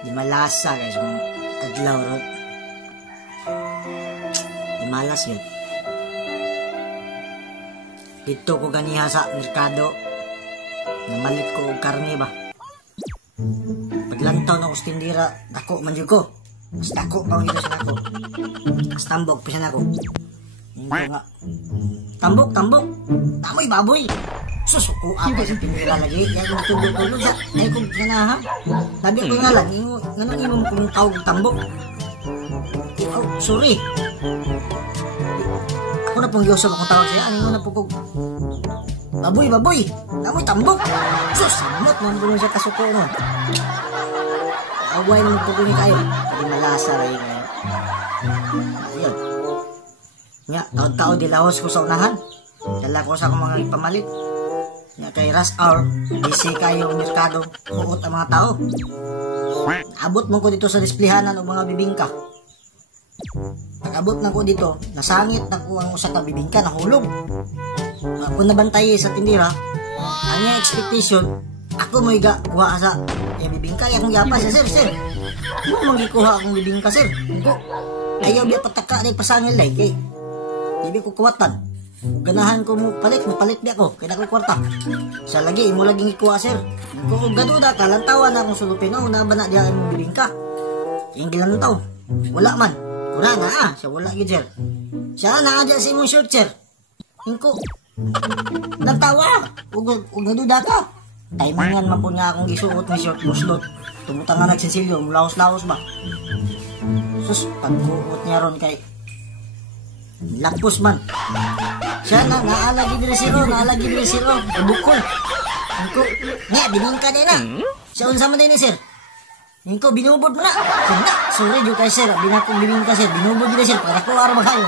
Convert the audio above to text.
Di malasa guys, kung adlaw ro. Di malas yun. Dito ko ganiha sa merkado. Namalit ko og karne ba. Paglantaw na ko sa tindira, dako man jud ko. Mas dako pa ang ito sa ako. Mas tambok pa siya na ako. Hindi nga. Tambok. Tamoy baboy. Susuko ako sa tindira lagi. Yan kong tulog-tulog. Ay kong ganaha. Sabi ko nga lang, nganon imong kong tawag tambok. Oh, sorry. Ako na pong Diyos akong tawag siya. Ano mo na po kong baboy. Tamoy tambok. Sus, samot man po siya kasuko no. Away naman po kong kayo. Hindi malasa rin ngayon. Ayun. Nga, taon-taon dilahos ko sa unahan. Dala ko sa akong mga ipamalit. Nga kay rush hour, busy kayo ang merkado, kuot ang mga tao. Abot mo ko dito sa displehanan ng mga bibingka. Pag abot na ko dito, nasangit na ko ang usa ka bibingka, nahulog. Ako nabantay sa tindira, ang yung expectation, ako mo iga kuha sa bibingka, akong yapa siya, sir. Mo magikuha akong bibingka, sir. Ko, ayaw biya pataka na pasangil like, eh. Hindi ko kuwatan. Ganahan ko mo palit biya ko, kaya ko kwarta. Sa lagi, imo laging ikuha, sir. Kung gaduda ka, lantawan na akong sulupin, na ba na diya imong bibingka? Yung gilantaw, wala man. Kuna na, siya wala yun, sir. Siya na dyan sa imong short, sir. Hingko, nagtawa, ug gaduda ka. Timingan man po nga akong gisuot ng short, muslot. Tumutang nga nagsisilyo, laos-laos ba? Sus, pagkuot niya ron kay lapos man. Siya na, naalagi diri siro, bukol. Hingko, nga, biningka din na. Siya unsa man din sir. Hingko, binubod mo na. Sorry, jo kay sir, binakong bibingka sir, binubod din sir, para ko araw kayo.